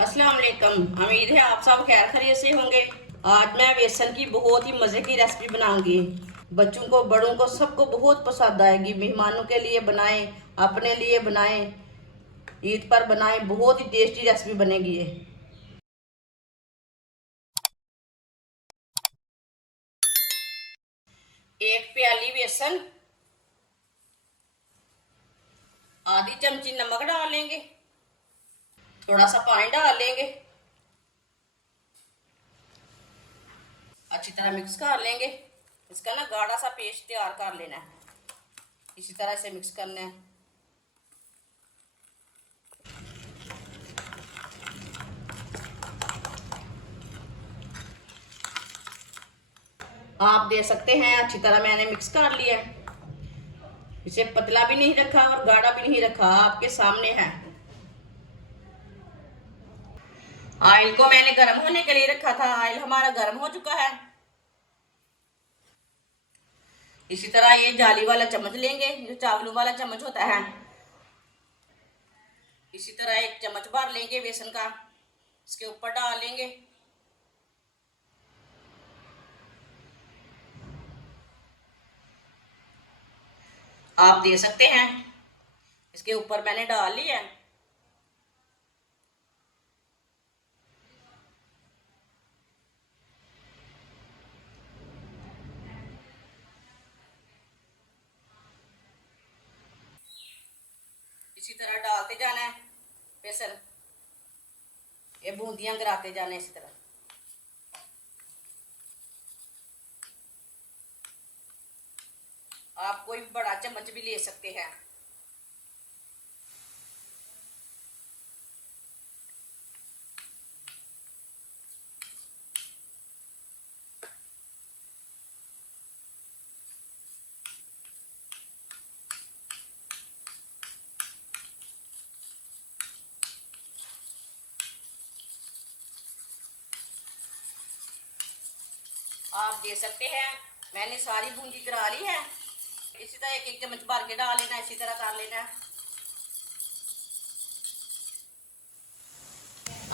अस्सलाम वालेकुम। उम्मीद है आप सब खैर खैरियत से होंगे। आज मैं बेसन की बहुत ही मज़े की रेसिपी बनाऊंगी। बच्चों को बड़ों को सबको बहुत पसंद आएगी। मेहमानों के लिए बनाएं, अपने लिए बनाएं, ईद पर बनाएं। बहुत ही टेस्टी रेसिपी बनेगी ये। एक प्याली बेसन, आधी चमची नमक डालेंगे, थोड़ा सा पानी डालेंगे, अच्छी तरह मिक्स कर लेंगे। इसका ना गाढ़ा सा पेस्ट तैयार कर लेना है। इसी तरह से मिक्स करना है। आप देख सकते हैं अच्छी तरह मैंने मिक्स कर लिया है। इसे पतला भी नहीं रखा और गाढ़ा भी नहीं रखा, आपके सामने है। ऑयल को मैंने गर्म होने के लिए रखा था। ऑयल हमारा गर्म हो चुका है। इसी तरह ये जाली वाला चम्मच लेंगे, जो चावलों वाला चम्मच होता है। इसी तरह एक चम्मच भर लेंगे बेसन का, इसके ऊपर डाल लेंगे। आप दे सकते हैं, इसके ऊपर मैंने डाल लिया है। इसी तरह डालते जाना है बेसन, ये बूंदियां गिराते जाना है इसी तरह। आप कोई बड़ा चम्मच भी ले सकते हैं। आप दे सकते हैं, मैंने सारी बूंदी गिरा ली है। इसी तरह एक एक चम्मच भर के डाल लेना, इसी तरह कर लेना।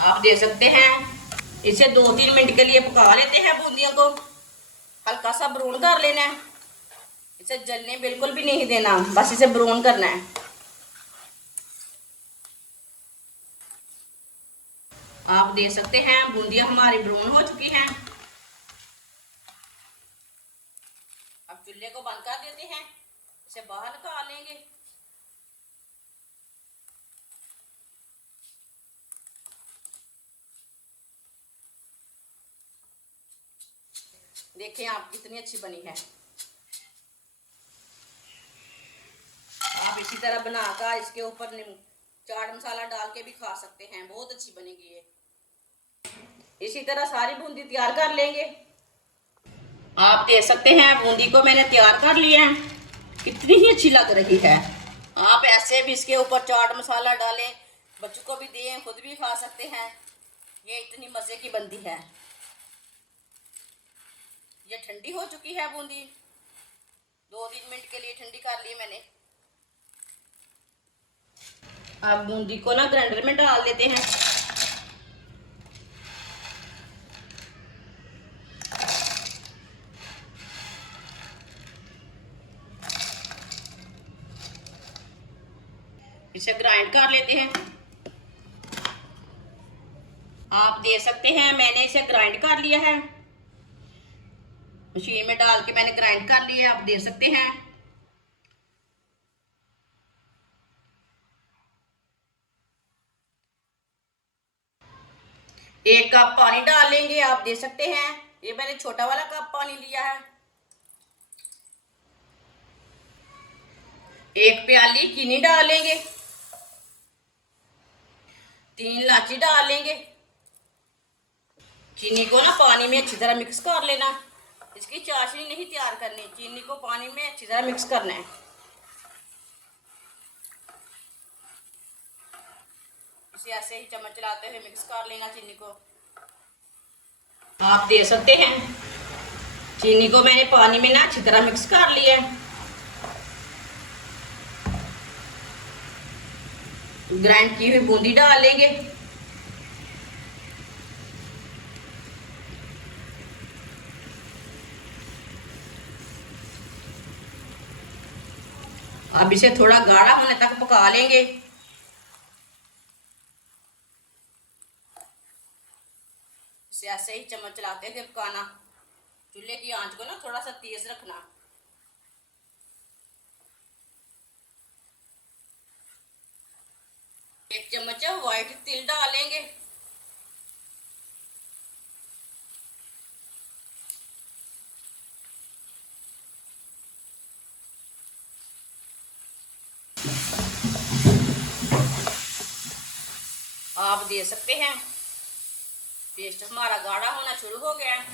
आप दे सकते हैं, इसे 2-3 मिनट के लिए पका लेते हैं। बूंदियों को हल्का सा ब्राउन कर लेना है। इसे जलने बिल्कुल भी नहीं देना, बस इसे ब्राउन करना है। आप दे सकते हैं बूंदियां हमारी ब्राउन हो चुकी हैं। अब चूल्हे को बंद कर देते हैं, इसे बाहर निकाल लेंगे। देखें आप कितनी अच्छी बनी है। आप इसी तरह बनाकर इसके ऊपर चाट मसाला डाल के भी खा सकते हैं, बहुत अच्छी बनेगी ये। इसी तरह सारी बूंदी तैयार कर लेंगे। आप देख सकते हैं बूंदी को मैंने तैयार कर लिया है, कितनी ही अच्छी लग रही है। आप ऐसे भी इसके ऊपर चाट मसाला डालें, बच्चों को भी दें, खुद भी खा सकते हैं। ये इतनी मज़े की बनती है। ये ठंडी हो चुकी है बूंदी, 2-3 मिनट के लिए ठंडी कर ली मैंने। अब बूंदी को ना ग्राइंडर में डाल देते हैं। इसे ग्राइंड कर लेते हैं। आप देख सकते हैं मैंने इसे ग्राइंड कर लिया है, मशीन में डाल के मैंने ग्राइंड कर लिया है। आप देख सकते हैं। एक कप पानी डाल लेंगे। आप देख सकते हैं ये मैंने छोटा वाला कप पानी लिया है। एक प्याली चीनी डाल लेंगे, 3 इलायची डाल लेंगे। चीनी को ना पानी में अच्छी तरह मिक्स कर लेना। इसकी चाशनी नहीं तैयार करनी, चीनी को पानी में अच्छी तरह मिक्स करना है। इसे ऐसे ही चम्मच चलाते हुए मिक्स कर लेना चीनी को। आप देख सकते हैं चीनी को मैंने पानी में ना अच्छी तरह मिक्स कर लिया है। ग्राइंड की हुई बूंदी डाल लेंगे। अब इसे थोड़ा गाढ़ा होने तक पका लेंगे। इसे ऐसे ही चम्मच चलाते थे पकाना। चूल्हे की आंच को ना थोड़ा सा तेज रखना। एक चम्मच व्हाइट तिल डालेंगे। आप दे सकते हैं। पेस्ट हमारा गाढ़ा होना शुरू हो गया है।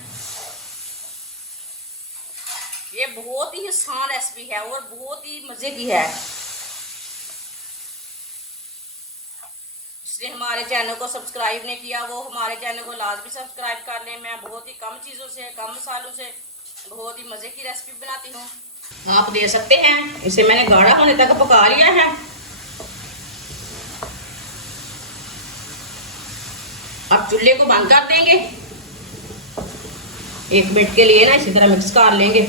ये बहुत ही आसान रेसिपी है और बहुत ही मजे की है। इसलिए हमारे चैनल को सब्सक्राइब नहीं किया वो हमारे चैनल को लाजमी सब्सक्राइब कर लें। मैं बहुत ही कम चीज़ों से, कम मसालों से बहुत ही मज़े की रेसिपी बनाती हूँ। आप दे सकते हैं। इसे मैंने गाढ़ा होने तक पका लिया है। अब चूल्हे को बंद कर देंगे। 1 मिनट के लिए ना इसी तरह मिक्स कर लेंगे।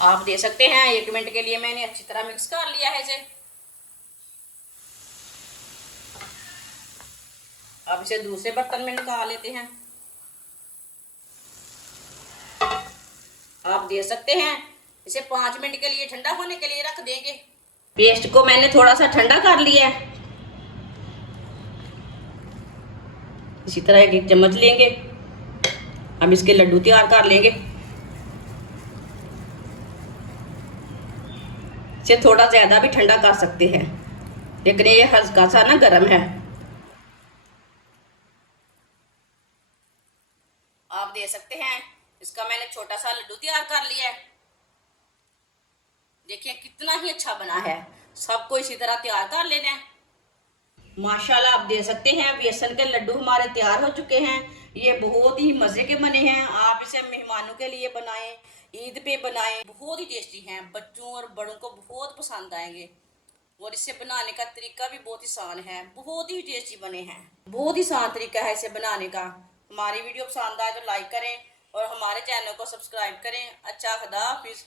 आप दे सकते हैं 1 मिनट के लिए मैंने अच्छी तरह मिक्स कर लिया है इसे। अब इसे दूसरे बर्तन में निकाल लेते हैं। आप दे सकते हैं। इसे 5 मिनट के लिए ठंडा होने के लिए रख देंगे। पेस्ट को मैंने थोड़ा सा ठंडा कर लिया है। इसी तरह 1 चम्मच लेंगे। हम इसके लड्डू तैयार कर लेंगे। इसे थोड़ा ज्यादा भी ठंडा कर सकते हैं, लेकिन ये हल्का सा ना गर्म है। आप दे सकते हैं। इसका मैंने छोटा सा लड्डू तैयार कर लिया है। देखिए कितना ही अच्छा बना है। सबको इसी तरह तैयार कर लेना है। माशाल्लाह आप दे सकते हैं। बेसन के लड्डू हमारे तैयार हो चुके हैं। ये बहुत ही मजे के बने हैं। आप इसे मेहमानों के लिए बनाएं, ईद पे बनाएं। बहुत ही टेस्टी हैं। बच्चों और बड़ों को बहुत पसंद आएंगे। और इसे बनाने का तरीका भी बहुत आसान है। बहुत ही टेस्टी बने हैं। बहुत ही आसान तरीका है इसे बनाने का। हमारी वीडियो पसंद आए तो लाइक करें और हमारे चैनल को सब्सक्राइब करें। अच्छा, खुदा हाफिज।